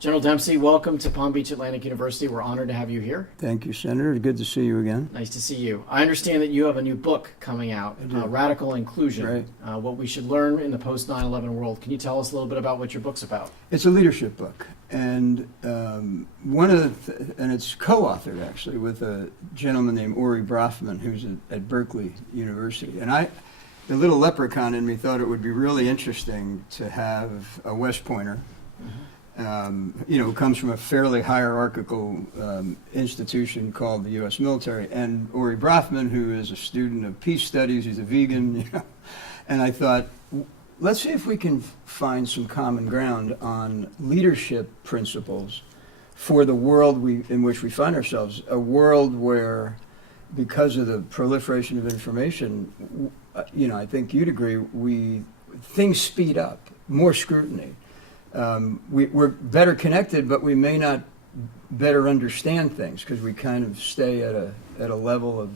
General Dempsey, welcome to Palm Beach Atlantic University. We're honored to have you here. Thank you, Senator. Good to see you again. Nice to see you. I understand that you have a new book coming out, Radical Inclusion, Right. What we should learn in the post-9/11 world. Can you tell us a little bit about what your book's about? It's a leadership book, and and it's co-authored actually with a gentleman named Ori Brafman, who's at Berkeley University. And the little leprechaun in me thought it would be really interesting to have a West Pointer. Who comes from a fairly hierarchical institution called the U.S. military, and Ori Brafman, who is a student of peace studies, he's a vegan, and I thought, let's see if we can find some common ground on leadership principles for the world in which we find ourselves, a world where, because of the proliferation of information, I think you'd agree, things speed up, more scrutiny. We're better connected, but we may not better understand things because we kind of stay at a level of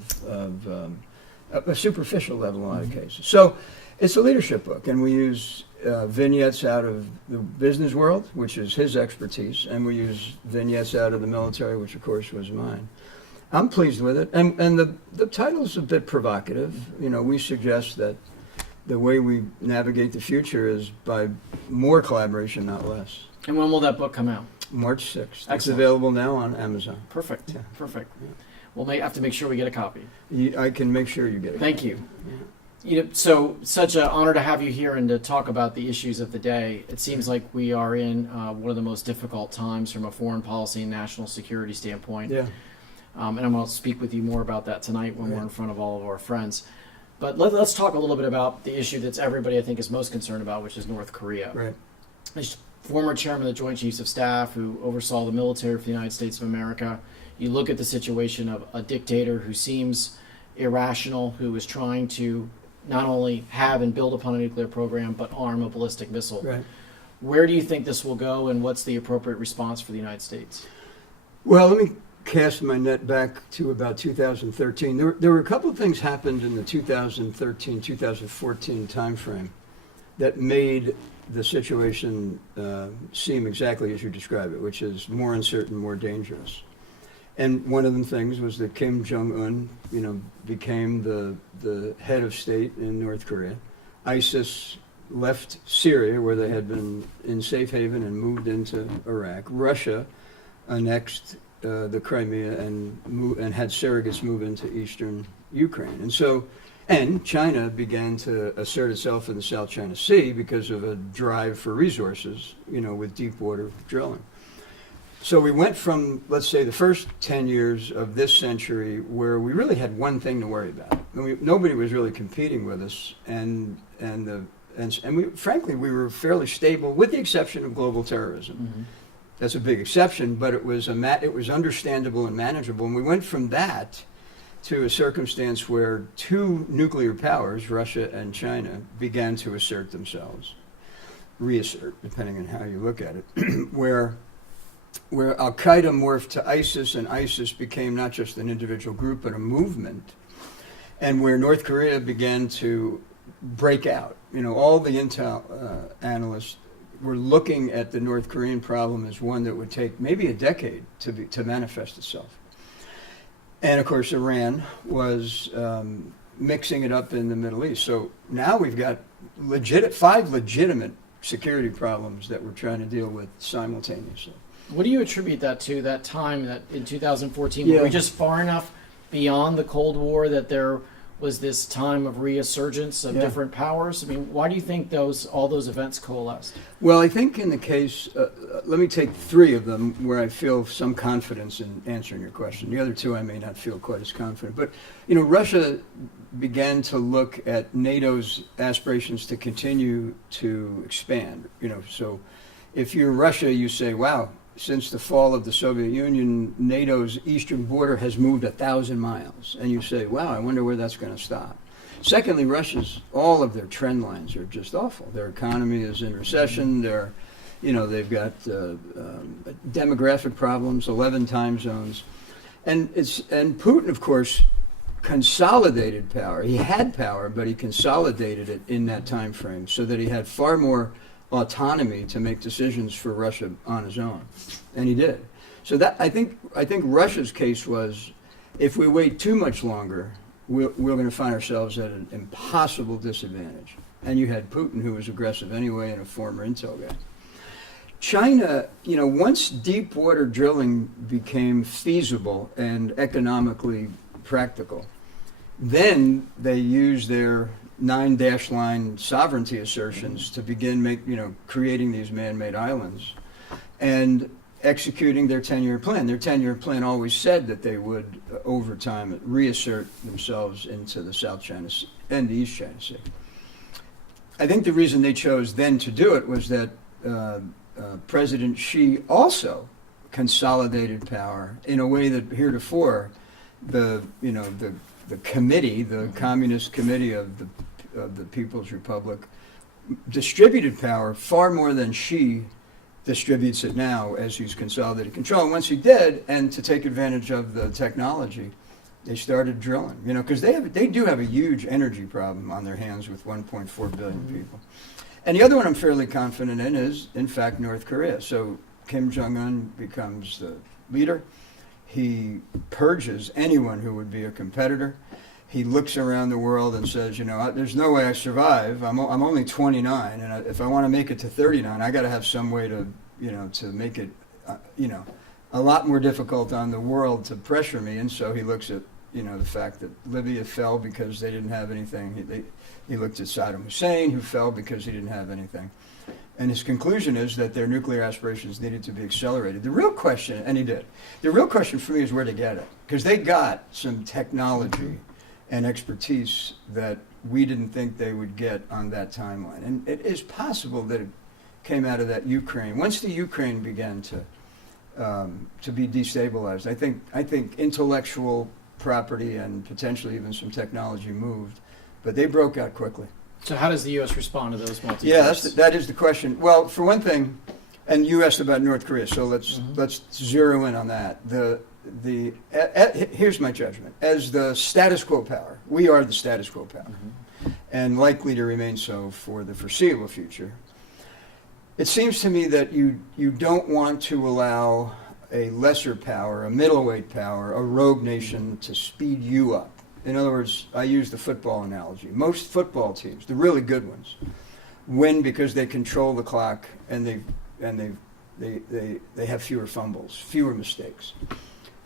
a superficial level in a lot of cases. So it's a leadership book, and we use vignettes out of the business world, which is his expertise, and we use vignettes out of the military, which of course was mine. I'm pleased with it, and the title's a bit provocative. We suggest that the way we navigate the future is by more collaboration, not less. And when will that book come out? March 6th. Excellent. It's available now on Amazon. Perfect. Yeah. Perfect. We'll have to make sure we get a copy. I can make sure you get it. Thank you. So such an honor to have you here and to talk about the issues of the day. It seems like we are in one of the most difficult times from a foreign policy and national security standpoint. Yeah. And I'm going to speak with you more about that tonight when we're in front of all of our friends. But let's talk a little bit about the issue that's everybody, I think, is most concerned about, which is North Korea. Right. As former chairman of the Joint Chiefs of Staff who oversaw the military for the United States of America, you look at the situation of a dictator who seems irrational, who is trying to not only have and build upon a nuclear program, but arm a ballistic missile. Right. Where do you think this will go, and what's the appropriate response for the United States? Well, let me cast my net back to about 2013. There were a couple of things happened in the 2013-2014 timeframe that made the situation seem exactly as you describe it, which is more uncertain, more dangerous. And one of the things was that Kim Jong-un, became the head of state in North Korea. ISIS left Syria, where they had been in safe haven, and moved into Iraq. Russia annexed the Crimea and had surrogates move into eastern Ukraine. And China began to assert itself in the South China Sea because of a drive for resources, with deep water drilling. So we went from, let's say, the first 10 years of this century where we really had one thing to worry about. Nobody was really competing with us, and frankly, we were fairly stable, with the exception of global terrorism. Mm-hmm. That's a big exception, but it was understandable and manageable. And we went from that to a circumstance where two nuclear powers, Russia and China, began to assert themselves, reassert, depending on how you look at it, where Al-Qaeda morphed to ISIS, and ISIS became not just an individual group, but a movement, and where North Korea began to break out. All the intel analysts were looking at the North Korean problem as one that would take maybe a decade to manifest itself. And of course, Iran was mixing it up in the Middle East. So now we've got 5 legitimate security problems that we're trying to deal with simultaneously. What do you attribute that to, that time that in 2014? Were we just far enough beyond the Cold War that there was this time of resurgence of different powers? I mean, why do you think all those events coalesced? Well, I think in the case, let me take 3 of them where I feel some confidence in answering your question. The other 2 I may not feel quite as confident. But, Russia began to look at NATO's aspirations to continue to expand. So if you're Russia, you say, wow, since the fall of the Soviet Union, NATO's eastern border has moved 1,000 miles. And you say, wow, I wonder where that's going to stop. Secondly, all of their trend lines are just awful. Their economy is in recession. They've got demographic problems, 11 time zones. And Putin, of course, consolidated power. He had power, but he consolidated it in that time frame so that he had far more autonomy to make decisions for Russia on his own, and he did. So that I think Russia's case was, if we wait too much longer, we're going to find ourselves at an impossible disadvantage. And you had Putin, who was aggressive anyway, and a former intel guy. China, once deep water drilling became feasible and economically practical, then they used their 9-line sovereignty assertions to begin creating these man-made islands and executing their 10-year plan. Their 10-year plan always said that they would, over time, reassert themselves into the South China Sea and the East China Sea. I think the reason they chose then to do it was that President Xi also consolidated power in a way that heretofore the committee, the Communist Committee of the People's Republic, distributed power far more than Xi distributes it now as he's consolidated control. And once he did, and to take advantage of the technology, they started drilling. Because they do have a huge energy problem on their hands with 1.4 billion people. And the other one I'm fairly confident in is, in fact, North Korea. So Kim Jong-un becomes the leader. He purges anyone who would be a competitor. He looks around the world and says, there's no way I survive. I'm only 29, and if I want to make it to 39, I got to have some way to make it, a lot more difficult on the world to pressure me. And so he looks at, the fact that Libya fell because they didn't have anything. He looked at Saddam Hussein, who fell because he didn't have anything. And his conclusion is that their nuclear aspirations needed to be accelerated. The real question, and he did, the real question for me is where to get it. Because they got some technology and expertise that we didn't think they would get on that timeline. And it is possible that it came out of that Ukraine. Once the Ukraine began to be destabilized, I think intellectual property and potentially even some technology moved, but they broke out quickly. So how does the U.S. respond to those multi? Yeah, that is the question. Well, for one thing, and you asked about North Korea, so let's zero in on that. Here's my judgment. As the status quo power, we are the status quo power, and likely to remain so for the foreseeable future. It seems to me that you don't want to allow a lesser power, a middleweight power, a rogue nation to speed you up. In other words, I use the football analogy. Most football teams, the really good ones, win because they control the clock and they have fewer fumbles, fewer mistakes.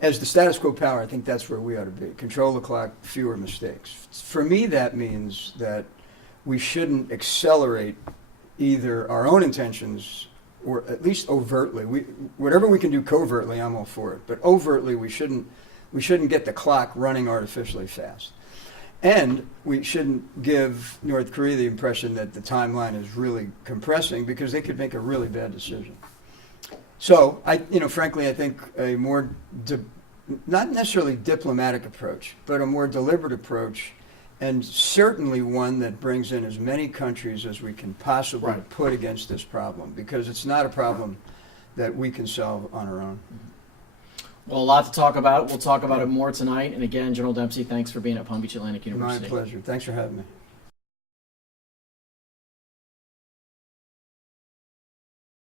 As the status quo power, I think that's where we ought to be. Control the clock, fewer mistakes. For me, that means that we shouldn't accelerate either our own intentions or at least overtly. Whatever we can do covertly, I'm all for it. But overtly, we shouldn't get the clock running artificially fast. And we shouldn't give North Korea the impression that the timeline is really compressing, because they could make a really bad decision. So, frankly, I think a more, not necessarily diplomatic approach, but a more deliberate approach, and certainly one that brings in as many countries as we can possibly put against this problem, because it's not a problem that we can solve on our own. Well, a lot to talk about. We'll talk about it more tonight. And again, General Dempsey, thanks for being at Palm Beach Atlantic University. My pleasure. Thanks for having me.